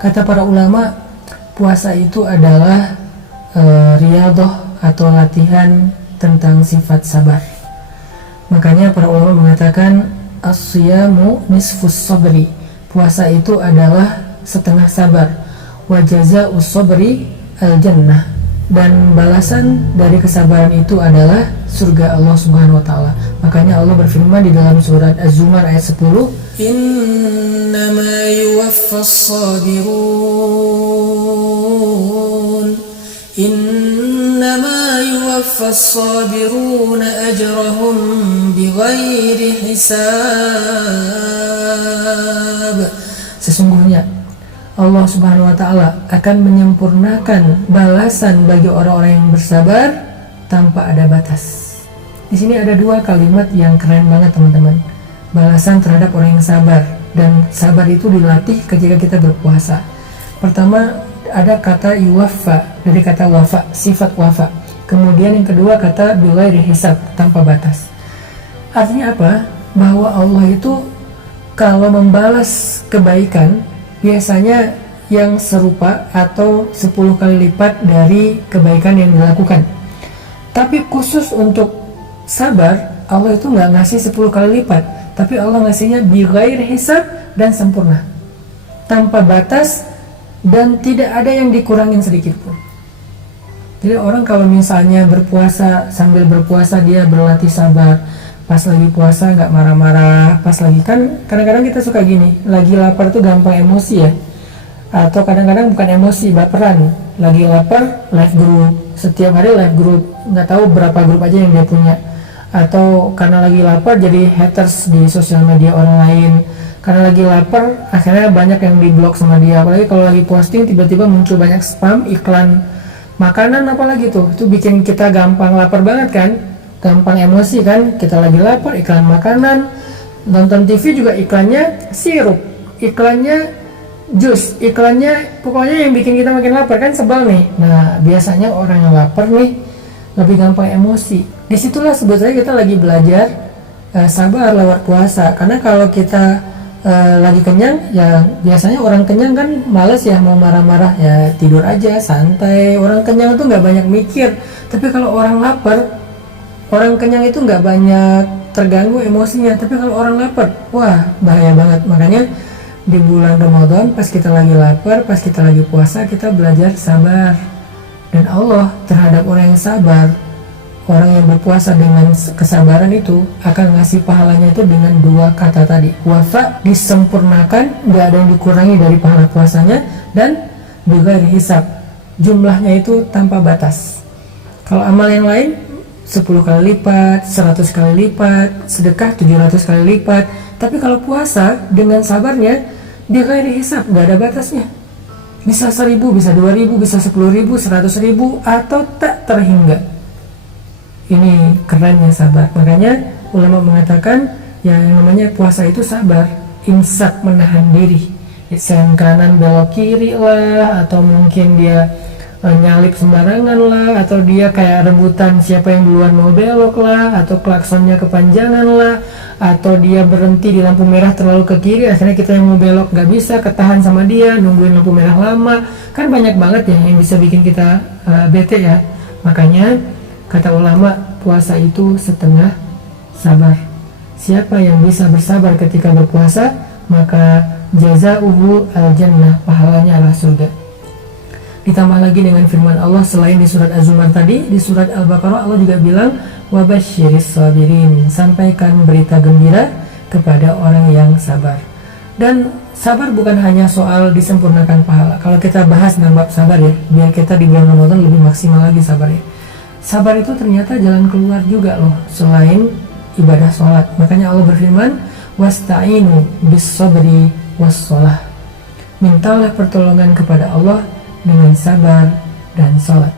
Kata para ulama, puasa itu adalah riyadhah atau latihan tentang sifat sabar. Makanya para ulama mengatakan as-siyamu nisfus sabri. Puasa itu adalah setengah sabar. Wa jazaa'us sabri al-jannah. Dan balasan dari kesabaran itu adalah surga Allah Subhanahu wa taala. Makanya Allah berfirman di dalam surat Az-Zumar ayat 10, "Innama yuwaffas sabirun Innama yuwaffas sabiruna ajrahum bighairi hisab." Sesungguhnya Allah Subhanahu wa taala akan menyempurnakan balasan bagi orang-orang yang bersabar tanpa ada batas. Di sini ada dua kalimat yang keren banget teman-teman. Balasan terhadap orang yang sabar, dan sabar itu dilatih ketika kita berpuasa. Pertama ada kata yuwaffa, dari kata wafa, sifat wafa. Kemudian yang kedua kata bighairi hisab, tanpa batas. Artinya apa? Bahwa Allah itu kalau membalas kebaikan biasanya yang serupa atau 10 kali lipat dari kebaikan yang dilakukan. Tapi khusus untuk sabar, Allah itu nggak ngasih 10 kali lipat, tapi Allah ngasihnya bighairi hisab dan sempurna, tanpa batas, dan tidak ada yang dikurangin sedikit pun. Jadi orang kalau misalnya berpuasa, sambil berpuasa dia berlatih sabar, pas lagi puasa nggak marah-marah, pas lagi, kan kadang-kadang kita suka gini, lagi lapar tuh gampang emosi ya, atau kadang-kadang bukan emosi, baperan. Lagi lapar, live group, setiap hari live group, nggak tahu berapa grup aja yang dia punya. Atau karena lagi lapar jadi haters di sosial media orang lain. Karena lagi lapar akhirnya banyak yang diblok sama dia. Apalagi kalau lagi posting tiba-tiba muncul banyak spam, iklan makanan apalagi tuh, itu bikin kita gampang lapar banget kan, gampang emosi kan. Kita lagi lapar, iklan makanan, nonton TV juga iklannya sirup, iklannya jus, iklannya pokoknya yang bikin kita makin lapar kan, sebel nih. Nah biasanya orang yang lapar nih lebih gampang emosi. Disitulah sebetulnya kita lagi belajar sabar lewat puasa. Karena kalau kita lagi kenyang, ya biasanya orang kenyang kan males ya mau marah-marah, ya tidur aja santai. Orang kenyang tuh nggak banyak mikir. Tapi kalau orang lapar, orang kenyang itu nggak banyak terganggu emosinya. Tapi kalau orang lapar, wah bahaya banget. Makanya di bulan Ramadan pas kita lagi lapar, pas kita lagi puasa, kita belajar sabar. Dan Allah terhadap orang yang sabar, orang yang berpuasa dengan kesabaran itu akan ngasih pahalanya itu dengan dua kata tadi, wafa, disempurnakan, nggak ada yang dikurangi dari pahala puasanya, dan bighairi hisab, jumlahnya itu tanpa batas. Kalau amal yang lain 10 kali lipat, 100 kali lipat, sedekah 700 kali lipat. Tapi kalau puasa dengan sabarnya bighairi hisab, nggak ada batasnya. Bisa 1000, bisa 2000, bisa 10.000, 100.000, atau tak terhingga. Ini kerennya sabar. Makanya ulama mengatakan yang namanya puasa itu sabar, imsak, menahan diri. Sen kanan belok kiri lah, atau mungkin dia nyalip sembarangan lah, atau dia kayak rebutan siapa yang duluan mau belok lah, atau klaksonnya kepanjangan lah, atau dia berhenti di lampu merah terlalu ke kiri, akhirnya kita yang mau belok nggak bisa, ketahan sama dia, nungguin lampu merah lama. Kan banyak banget ya yang bisa bikin kita bete ya. Makanya kata ulama, puasa itu setengah sabar. Siapa yang bisa bersabar ketika berpuasa, maka jazaa'uhu al-jannah, pahalanya adalah surga. Ditambah lagi dengan firman Allah selain di surat Az-Zumar tadi, di surat Al-Baqarah Allah juga bilang wabasyiris sabirin, sampaikan berita gembira kepada orang yang sabar. Dan sabar bukan hanya soal disempurnakan pahala. Kalau kita bahas tentang bab sabar ya, biar kita di bulan Ramadan lebih maksimal lagi sabarnya. Sabar itu ternyata jalan keluar juga loh selain ibadah sholat. Makanya Allah berfirman wasta'inu bis sabri was sholah, mintalah pertolongan kepada Allah dengan sabar dan sholat.